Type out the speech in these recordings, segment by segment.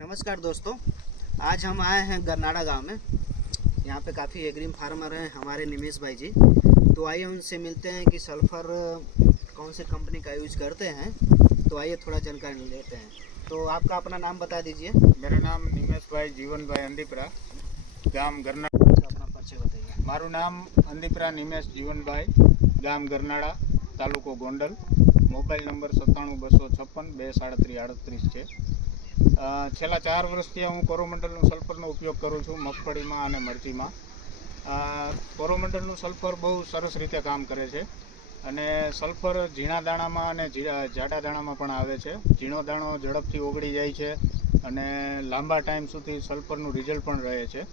नमस्कार दोस्तों, आज हम आए हैं गरनाड़ा गांव में। यहाँ पे काफ़ी एग्रीम फार्मर हैं हमारे निमेश भाई जी। तो आइए उनसे मिलते हैं कि सल्फ़र कौन सी कंपनी का यूज करते हैं। तो आइए थोड़ा जानकारी लेते हैं। तो आपका अपना नाम बता दीजिए। मेरा नाम निमेश भाई जीवन भाई अंदीपरा, गाम गरनाड़ा। अपना परिचय बताइए। मारू नाम अंदीपरा निमेश जीवन भाई, गाम गरनाड़ा, तालुको गोंडल। मोबाइल नंबर 97 256 2 37 है। છેલ્લા 4 વર્ષથી હું કોરોમંડલનું સલ્ફરનો ઉપયોગ કરું છું મગફળીમાં અને મરચીમાં. કોરોમંડલનું સલ્ફર બહુ સરસ રીતે કામ કરે છે અને સલ્ફર ઝીણા દાણામાં અને જાડા દાણામાં પણ આવે છે. ઝીણો દાણો ઝડપથી ઓગળી જાય છે અને લાંબા ટાઈમ સુધી સલ્ફરનું રિઝલ્ટ પણ રહે છે.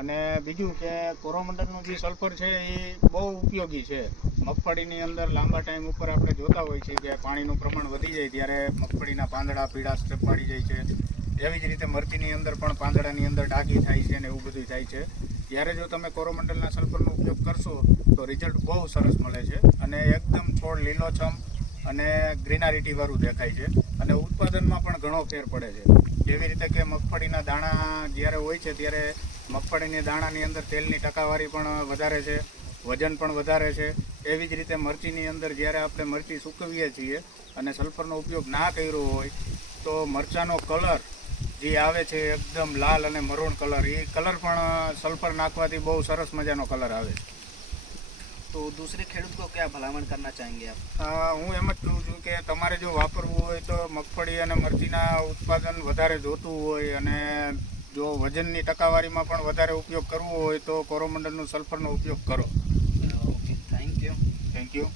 અને બીજું કે કોરોમંડલનું જે સલ્ફર છે એ બહુ ઉપયોગી છે. મગફળીની અંદર લાંબા ટાઈમ ઉપર આપણે જોતા હોઈએ છીએ કે પાણીનું પ્રમાણ વધી જાય ત્યારે મગફળીના પાંદડા પીળા સ્ટેપ પાડી જાય છે. એવી જ રીતે મરચીની અંદર પણ પાંદડાની અંદર ડાઘી થાય છે ને એવું બધું થાય છે. ત્યારે જો તમે કોરોમંડલના સલ્ફરનો ઉપયોગ કરશો તો રિઝલ્ટ બહુ સરસ મળે છે અને એકદમ છોડ લીલોછમ અને ગ્રીનારિટીવાળું દેખાય છે અને ઉત્પાદનમાં પણ ઘણો ફેર પડે છે. જેવી રીતે કે મગફળીના દાણા જ્યારે હોય છે ત્યારે મગફળીની દાણાની અંદર તેલની ટકાવારી પણ વધારે છે, વજન પણ વધારે છે. એવી જ રીતે મરચીની અંદર જ્યારે આપણે મરચી સૂકવીએ છીએ અને સલ્ફરનો ઉપયોગ ના કર્યો હોય તો મરચાંનો કલર જે આવે છે એકદમ લાલ અને મરૂણ કલર, એ કલર પણ સલ્ફર નાખવાથી બહુ સરસ મજાનો કલર આવે છે. तो दूसरे खेडूत को क्या भलामण करना चाहेंगे आप? હું એમ જ કહું છું કે તમારે જો વાપરવું હોય તો મગફળી અને મરચીના ઉત્પાદન વધારે જોતું હોય અને જો વજનની ટકાવારીમાં પણ વધારે ઉપયોગ કરવો હોય તો કોરોમંડલનું સલ્ફરનો ઉપયોગ કરો. Okay, thank you. Thank you.